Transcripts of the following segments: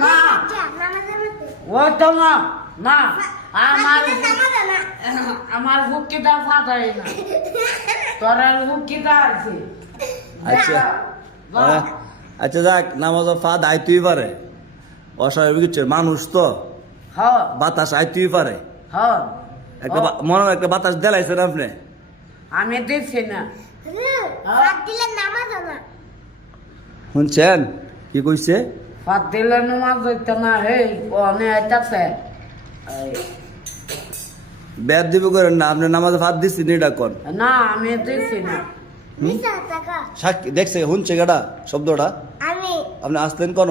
না ও তো না না আমার হুকিটা ফাটাই না তোর হুকিটা আছে আচ্ছা আচ্ছা যাক নামাজ ফাদ আইতেই পারে অস্বাভাবিক কিছু মানুষ তো হ্যাঁ বাতাস আইতেই পারে হ্যাঁ একটা মনে হয় একটা বাতাস দেলাইছেন আপনি আমি দিচ্ছি না শুনছেন কি কইছে ফাট দিলে নামাজ হইতো না হে অনে আইতাছে বেদ দিব করেন না আপনি নামাজে ফাদ দিচ্ছেন এটা কোন না আমি দিচ্ছি না সাক্ষী দেখছে শুনছে কেটা শব্দটা আপনি আসতেন কোন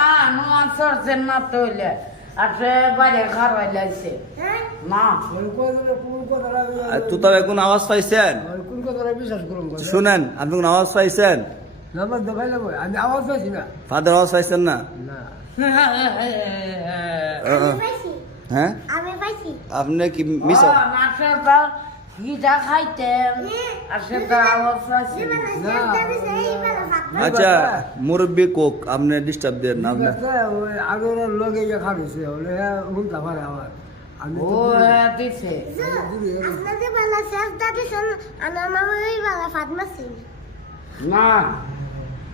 না নামাজ চড়ছেন না তো হইলে আসে বাইরে খারাপ লাগছে না তো তবে কোন আওয়াজ পাইছেন শুনেন আপনি কোন আওয়াজ পাইছেন আমি আওয়াজ পাইছি না ফাদের আওয়াজ পাইছেন না হ্যাঁ আপনি কি মিস হিটা খাইতেন আসে তা আওয়াজ পাইছি আচ্ছা মুরব্বী কোক আপনি ডিস্টার্ব দেন না আপনি আগের লগে খাড়ছে বলে উল্টা পারে আমার ও দিছে না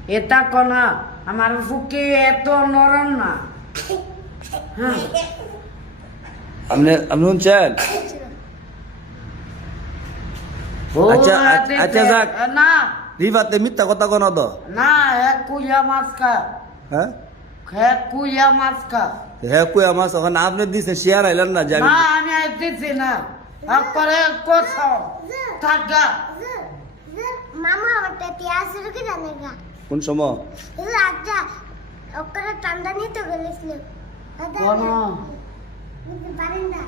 এটা কোনা আমার ফুকি এত নরম না হ্যাঁ আপনি আপনি শুনছেন ও আচ্ছা, দিছে। আচ্ছা, যাক। না রিভাতে মিথ্যা কথা কোন তো না কুইয়া মাছ কা হ্যাঁ কুইয়া মাছ কা হ্যাঁ কই আমার ওখানে আপনি দিচ্ছেন শেয়ার আইলেন না যে না আমি দিছি না তারপরে কোথাও থাকা মামা আমার তিয়া শুরু করে জানে গা কোন সময় আচ্ছা ওকরে ঠান্ডা নিতে গেছিল কোন পারেন না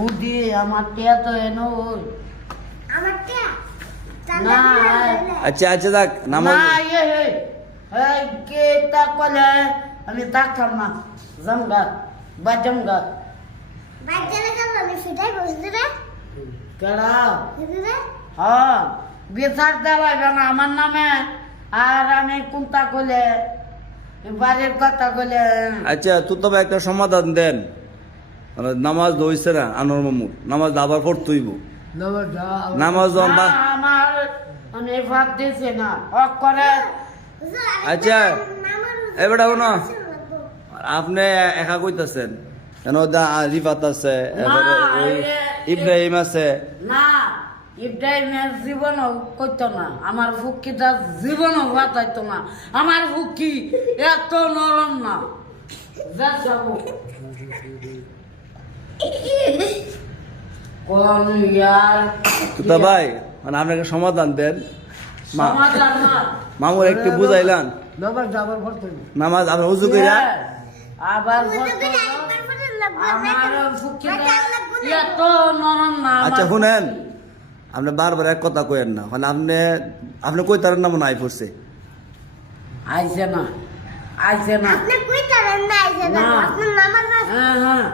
উদি আমার টিয়া তো এনো ওই আমার তিয়া না আচ্ছা আচ্ছা যাক নামাজ না এই কে তা কলে আমি থাকতাম না জমগা বাজমগা বাচ্চারা কেন আমি সেটাই বসতে রে কেডা রে হ্যাঁ বিচার দেওয়া না আমার নামে আর আমি কোনটা কলে বাড়ির কথা কলে আচ্ছা তো তবে একটা সমাধান দেন মানে নামাজ হইছে না আনোর মামুর নামাজ আবার পড়তেইব নামাজ যখন না, আমার আমি ভাত দিছি না করে আচ্ছা এবারে শুনো আপনি একা কইতাছেন কেন রিফাত আছে এবারে ওই ইব্রাহিম আছে না ইব্রাহিমের জীবনও করতো না আমার ফুকিটা জীবনও বাঁচাইতো না আমার ফুকি এত নরম না যা যাবো কোন ইয়ার তো ভাই মানে আপনাকে সমাধান দেন সমাধান না মামুর একটু বুঝাইলান নামাজ যাবার পড়তে নামাজ আপনি উজু কইরা আবার বলতো, আমার ফুকিটা এত নরম না আমার আচ্ছা শুনেন আপনি বারবার এক কথা কইেন না মানে আপনি আপনি কইতারেন না মনে হয় পড়ছে আইছে না আইছে না আপনি কই করেন না আইছে না না। আপনি নামাজ হ্যাঁ হ্যাঁ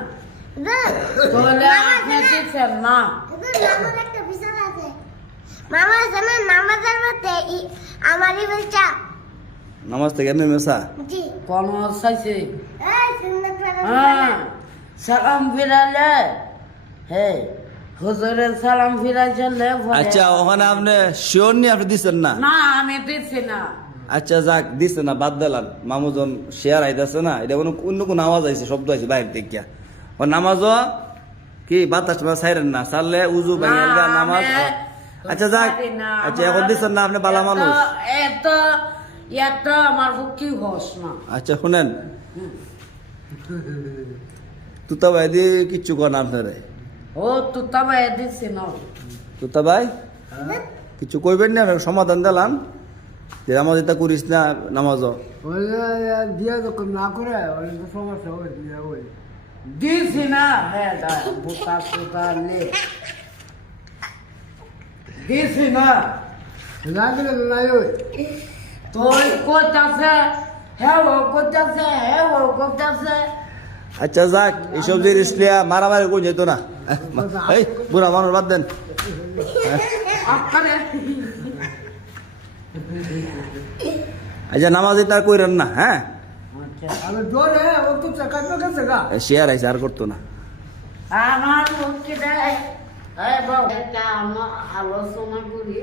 তাহলে আপনি দিচ্ছেন না নামাজ একটা বিষয় আছে মামা জানা নামাজের মধ্যে আমারই বলছা নামাজ থেকে এমনি মেসা জি কোন চাইছে এই সুন্দর করে হ্যাঁ সালাম ফিরালে হে হুজুরের সালাম ফিরাইলে আচ্ছা ওখানে আপনি শিওর নি আপনি দিচ্ছেন না না আমি দিচ্ছি না আচ্ছা যাক দিচ্ছে না বাদ দিলাম মামুজন শেয়ার আইতাছে না এটা কোনো অন্য কোনো আওয়াজ আইছে শব্দ আইছে বাইরে থেকে ও নামাজ কি বাতাস বা সাইরেন না সারলে উজু ভাঙা নামাজ আচ্ছা যাক আচ্ছা এখন দিচ্ছেন না আপনি বালা মানুষ এত এত আমার কি হস না আচ্ছা শুনেন তুতা ভাই দি কিচ্ছু কর না আপনারে ও তো তবে দিচ্ছি না তুতা ভাই কিছু কইবেন না আপনাকে সমাধান দিলাম যে নামাজ এটা করিস না নামাজ দিয়া যখন না করে ওই সমস্যা হবে দিয়া ওই দিছি না হ্যাঁ বুকা সুতা নে দিছি না লাগলে নাই ওই তোর কোথাছে হ্যাঁ ও কোথাছে হ্যাঁ ও কোথাছে আচ্ছা যাক এইসব জিনিস লিয়া মারামারি কোন যেত না এই বুড়া মানুষ বাদ দেন আকারে আচ্ছা নামাজে তার কইরেন না, হ্যাঁ? আচ্ছা আমি জোরে ও তো কাটবে কাছে গা শেয়ার আইছে আর করতো না। আমার ভক্তিটা এই বাবা একটা আলোচনা করি।